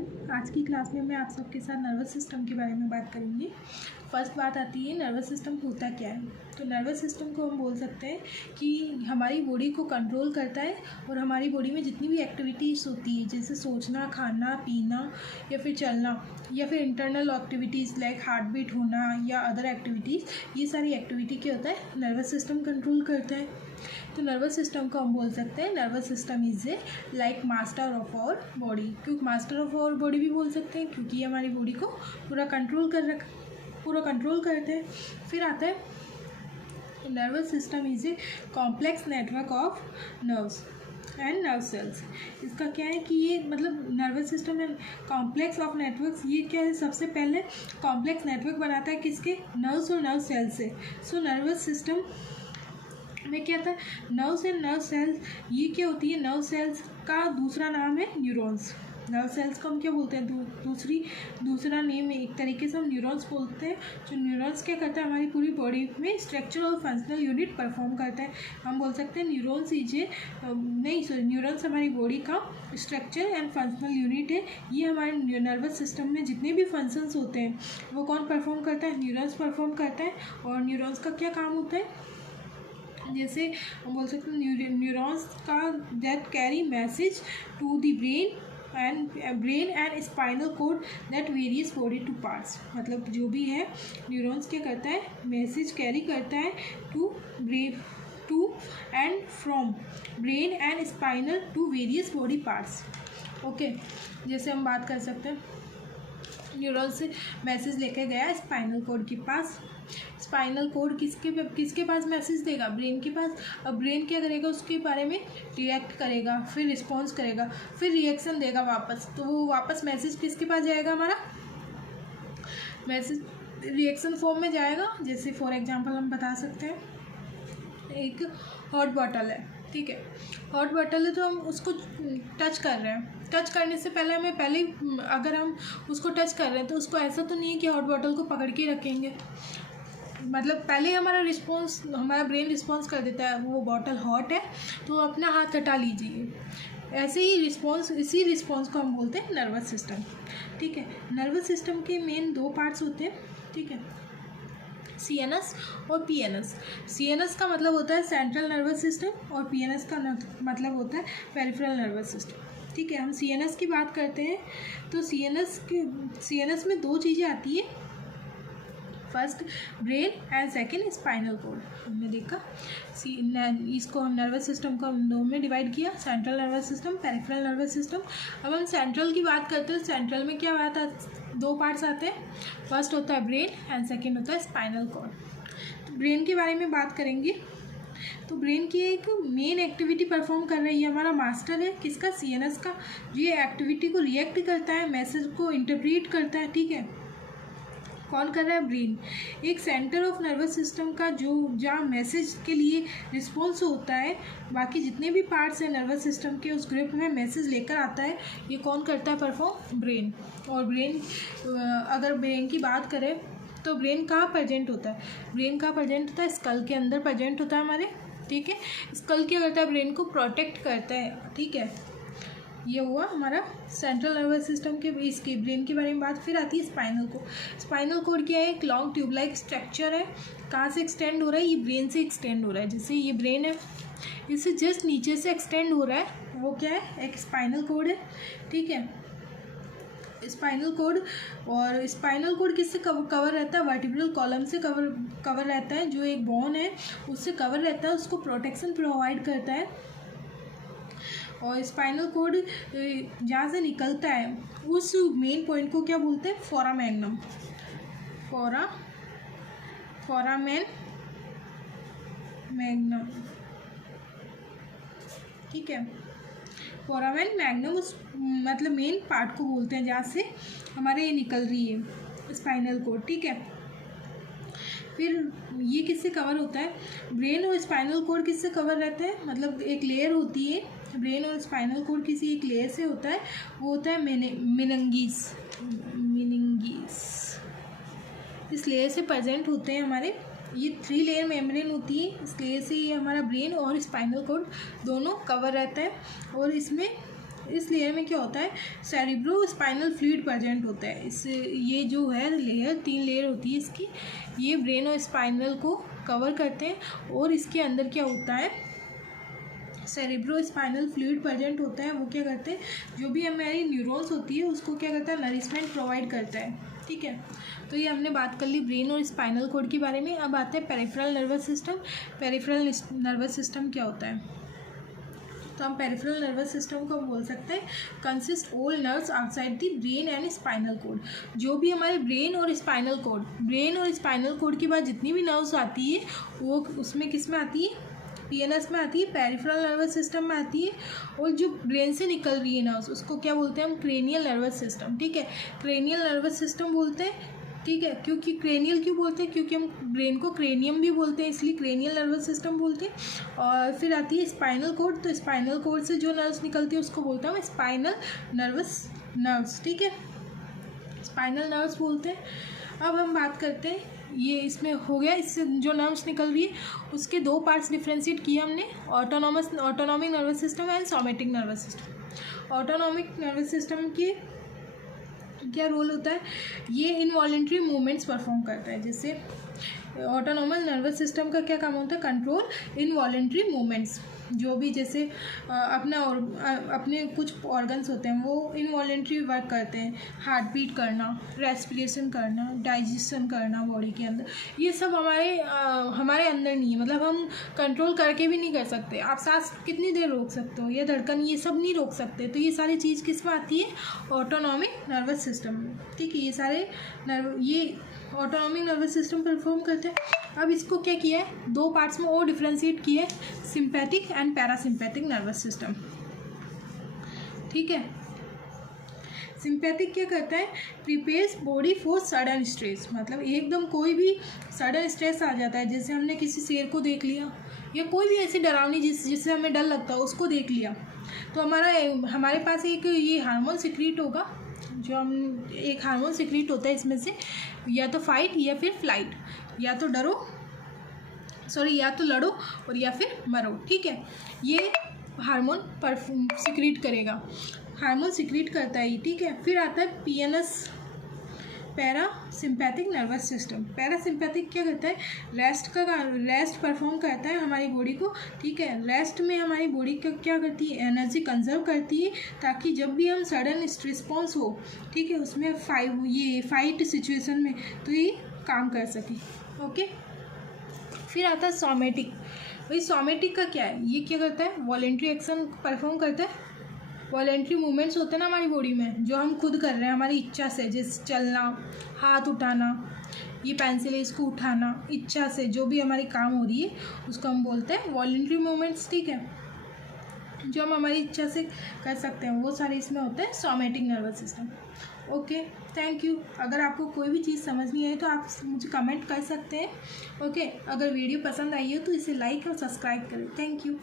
Everyone, आज की class में मैं आप सबके साथ नर्वस सिस्टम के बारे में बात करूँगी। फर्स्ट बात आती है नर्वस सिस्टम होता क्या है। तो नर्वस सिस्टम को हम बोल सकते हैं कि हमारी बॉडी को कंट्रोल करता है और हमारी बॉडी में जितनी भी एक्टिविटीज़ होती है जैसे सोचना, खाना, पीना या फिर चलना या फिर internal activities like heart beat होना या अदर एक्टिविटीज़, ये सारी एक्टिविटी क्या होता है नर्वस सिस्टम कंट्रोल करता है। तो नर्वस सिस्टम को हम बोल सकते हैं nervous system is a like master of our body. क्योंकि मास्टर ऑफ आवर बॉडी भी बोल सकते हैं क्योंकि ये हमारी बॉडी को पूरा कंट्रोल करते हैं। फिर आता है nervous system is a complex network of nerves and nerve cells. इसका क्या है कि ये मतलब nervous system and complex of networks, ये क्या है सबसे पहले कॉम्प्लेक्स नेटवर्क बनाता है किसके, नर्व्स और नर्व सेल्स से। सो नर्वस सिस्टम में क्या था, नर्व्स एंड नर्व सेल्स, ये क्या होती है, नर्व सेल्स का दूसरा नाम है न्यूरॉन्स। नर्व सेल्स को हम क्या बोलते हैं, दूसरा नेम एक तरीके से हम न्यूरॉन्स बोलते हैं। जो न्यूरॉन्स क्या करता है, हमारी पूरी बॉडी में स्ट्रक्चर और फंक्शनल यूनिट परफॉर्म करता है। हम बोल सकते हैं न्यूरॉन्स न्यूरॉन्स हमारी बॉडी का स्ट्रक्चर एंड फंक्शनल यूनिट है। ये हमारे नर्वस सिस्टम में जितने भी फंक्शंस होते हैं वो कौन परफॉर्म करता है, न्यूरॉन्स परफॉर्म करता है। और न्यूरॉन्स का क्या काम होता है, जैसे हम बोल सकते हैं न्यूरॉन्स का that carry message to the brain and spinal cord that various body to parts. मतलब जो भी है न्यूरॉन्स क्या करता है, मैसेज कैरी करता है to and from brain and spinal to various body parts. Okay, जैसे हम बात कर सकते हैं न्यूरॉन से मैसेज लेके गया स्पाइनल कोड के पास। स्पाइनल कोड किसके पास मैसेज देगा, ब्रेन के पास। अब ब्रेन क्या करेगा, उसके बारे में रिएक्ट करेगा, फिर रिस्पॉन्स करेगा, फिर रिएक्शन देगा वापस। तो वो वापस मैसेज किसके पास जाएगा, हमारा मैसेज रिएक्शन फॉर्म में जाएगा। जैसे फॉर एग्जांपल हम बता सकते हैं एक हॉट बॉटल है, ठीक है, हॉट बॉटल है तो हम उसको टच कर रहे हैं। टच करने से पहले अगर हम उसको टच कर रहे हैं तो उसको ऐसा तो नहीं है कि हॉट बॉटल को पकड़ के रखेंगे। मतलब पहले हमारा ब्रेन रिस्पॉन्स कर देता है, वो बॉटल हॉट है तो अपना हाथ हटा लीजिए। ऐसे ही इसी रिस्पॉन्स को हम बोलते हैं नर्वस सिस्टम, ठीक है। नर्वस सिस्टम के मेन दो पार्ट्स होते हैं, ठीक है, सीएनएस और पीएनएस। सीएनएस का मतलब होता है सेंट्रल नर्वस सिस्टम और पीएनएस का मतलब होता है पेरिफेरल नर्वस सिस्टम, ठीक है। हम सीएनएस की बात करते हैं तो सीएनएस में दो चीज़ें आती है, first brain and second spinal cord. हमने देखा इसको हम नर्वस सिस्टम को हम दो में डिवाइड किया, central nervous system, peripheral nervous system. अब हम सेंट्रल की बात करते हैं, सेंट्रल में क्या बात दो पार्ट्स आते हैं, फर्स्ट होता है ब्रेन एंड सेकंड होता है स्पाइनल कोड। तो ब्रेन के बारे में बात करेंगे तो ब्रेन की एक मेन एक्टिविटी परफॉर्म कर रही है, हमारा मास्टर है किसका, सीएनएस का। ये एक्टिविटी को रिएक्ट करता है, मैसेज को इंटरप्रेट करता है, ठीक है। कौन कर रहा है, ब्रेन। एक सेंटर ऑफ नर्वस सिस्टम का जहाँ मैसेज के लिए रिस्पॉन्स होता है, बाकी जितने भी पार्ट्स हैं नर्वस सिस्टम के उस ग्रुप में मैसेज लेकर आता है, ये कौन करता है परफॉर्म, ब्रेन। और अगर ब्रेन की बात करें तो ब्रेन कहाँ प्रेजेंट होता है, ब्रेन कहाँ प्रेजेंट होता है, स्कल के अंदर प्रेजेंट होता है हमारे, ठीक है। स्कल क्या करता है, ब्रेन को प्रोटेक्ट करता है, ठीक है। ये हुआ हमारा सेंट्रल नर्वस सिस्टम के इसके ब्रेन के बारे में बात। फिर आती है स्पाइनल कोड। स्पाइनल कोड क्या है, एक लॉन्ग ट्यूब लाइक स्ट्रक्चर है। कहाँ से एक्सटेंड हो रहा है, ये ब्रेन से एक्सटेंड हो रहा है। जैसे ये ब्रेन है, इससे जस्ट नीचे से एक्सटेंड हो रहा है, वो क्या है, एक स्पाइनल कोड है, ठीक है। स्पाइनल कोड किससे कवर रहता है, वर्टिब्रल कॉलम से कवर रहता है। जो एक बोन है उससे कवर रहता है, उसको प्रोटेक्शन प्रोवाइड करता है। और स्पाइनल कोड जहाँ से निकलता है उस मेन पॉइंट को क्या बोलते हैं, फोरामेग्नम, मैग्नम, ठीक है। फोरामेन मैग्नम उस मतलब मेन पार्ट को बोलते हैं जहाँ से हमारे ये निकल रही है स्पाइनल कोड, ठीक है। फिर ये किससे कवर होता है, ब्रेन और स्पाइनल कोड किससे कवर रहते हैं, मतलब एक लेयर होती है, ब्रेन और स्पाइनल कोड किसी एक लेयर से होता है, वो होता है मेनिंगीज। इस लेयर से प्रेजेंट होते हैं हमारे, ये 3 लेयर मेम्ब्रेन होती है, इस लेयर से ये हमारा ब्रेन और स्पाइनल कोड दोनों कवर रहता है। और इसमें इस लेयर में क्या होता है, सेरिब्रो स्पाइनल फ्लूइड प्रेजेंट होता है। इस ये जो है लेयर, 3 लेयर होती है इसकी, ये ब्रेन और स्पाइनल को कवर करते हैं। और इसके अंदर क्या होता है, सेरिब्रो स्पाइनल फ्लूइड प्रेजेंट होता है। वो क्या करते हैं, जो भी हमारी न्यूरॉन्स होती है उसको क्या करता है, नरिशमेंट प्रोवाइड करता है। ठीक है, तो ये हमने बात कर ली ब्रेन और स्पाइनल कॉर्ड के बारे में। अब आते हैं peripheral nervous system. Peripheral nervous system क्या होता है, तो हम पेरिफेरल नर्वस सिस्टम को बोल सकते हैं consist all nerves outside the brain and spinal cord. जो भी हमारे ब्रेन और स्पाइनल कॉर्ड के बाद जितनी भी नर्व्स आती है वो उसमें किस में आती है, पीएनएस में आती है, पेरिफेरल नर्वस सिस्टम में आती है। और जो ब्रेन से निकल रही है नर्व्स उसको क्या बोलते हैं हम, क्रेनियल नर्वस सिस्टम। ठीक है, क्रेनियल नर्वस सिस्टम बोलते हैं। ठीक है, क्योंकि क्रेनियल क्यों बोलते हैं, क्योंकि हम ब्रेन को क्रेनियम भी बोलते हैं, इसलिए क्रेनियल नर्वस सिस्टम बोलते हैं। और फिर आती है स्पाइनल कॉर्ड, तो स्पाइनल कॉर्ड से जो नर्व्स निकलती है उसको बोलते हैं स्पाइनल नर्व्स। ठीक है, स्पाइनल नर्व्स बोलते हैं। अब हम बात करते हैं, ये इसमें हो गया, इससे जो नर्व्स निकल रही है उसके 2 पार्ट्स डिफ्रेंशिएट किए हमने, autonomic nervous system and somatic nervous system. Autonomic nervous system की क्या रोल होता है, ये इनवॉलेंट्री मूवमेंट्स परफॉर्म करता है। जैसे ऑटोनॉमस नर्वस सिस्टम का क्या काम होता है, कंट्रोल इनवॉलेंट्री मूवमेंट्स। जो भी जैसे अपने कुछ ऑर्गन्स होते हैं वो इनवॉलेंट्री वर्क करते हैं, हार्ट बीट करना, रेस्पिरेशन करना, डाइजेशन करना बॉडी के अंदर, ये सब हमारे अंदर नहीं है, मतलब हम कंट्रोल करके भी नहीं कर सकते। आप सांस कितनी देर रोक सकते हो, या धड़कन, ये सब नहीं रोक सकते। तो ये सारी चीज़ किस में आती है, ऑटोनॉमिक नर्वस सिस्टम में। ठीक है, ये सारे ये ऑटोनॉमिक नर्वस सिस्टम परफॉर्म करते हैं। अब इसको क्या किया है, 2 पार्ट्स में और डिफ्रेंशिएट किया है, sympathetic and parasympathetic nervous system. ठीक है, सिंपैथिक क्या करता है, prepares body for sudden stress. मतलब एकदम कोई भी सडन स्ट्रेस आ जाता है, जैसे हमने किसी शेर को देख लिया या कोई भी ऐसी डरावनी जिससे हमें डर लगता है उसको देख लिया, तो हमारे पास एक ये हार्मोन सिक्रीट होगा, जो हम एक हार्मोन सिक्रीट होता है इसमें से, या तो फाइट या फिर फ्लाइट, या तो लड़ो और या फिर मरो। ठीक है, ये हार्मोन सिक्रीट करेगा, हार्मोन सिक्रीट करता है। ठीक है, फिर आता है PNS, parasympathetic nervous system. Parasympathetic क्या करता है, रेस्ट परफॉर्म करता है हमारी बॉडी को। ठीक है, रेस्ट में हमारी बॉडी क्या करती है, एनर्जी कंजर्व करती है, ताकि जब भी हम सडन रिस्पॉन्स हो, ठीक है, उसमें फाइट सिचुएशन में तो ये काम कर सके। ओके, फिर आता है सोमेटिक। भाई सोमेटिक का क्या है, ये क्या करता है, वॉलेंट्री एक्शन परफॉर्म करता है। वॉलेंट्री मूवमेंट्स होते हैं ना हमारी बॉडी में, जो हम खुद कर रहे हैं हमारी इच्छा से, जैसे चलना, हाथ उठाना, ये पेंसिल है इसको उठाना, इच्छा से जो भी हमारी काम हो रही है उसको हम बोलते हैं वॉलेंट्री मूवमेंट्स। ठीक है, जो हम हमारी इच्छा से कर सकते हैं वो सारे इसमें होते हैं somatic nervous system. Okay, thank you. अगर आपको कोई भी चीज़ समझ नहीं आई तो आप मुझे कमेंट कर सकते हैं। ओके, अगर वीडियो पसंद आई हो तो इसे लाइक और सब्सक्राइब करें। Thank you.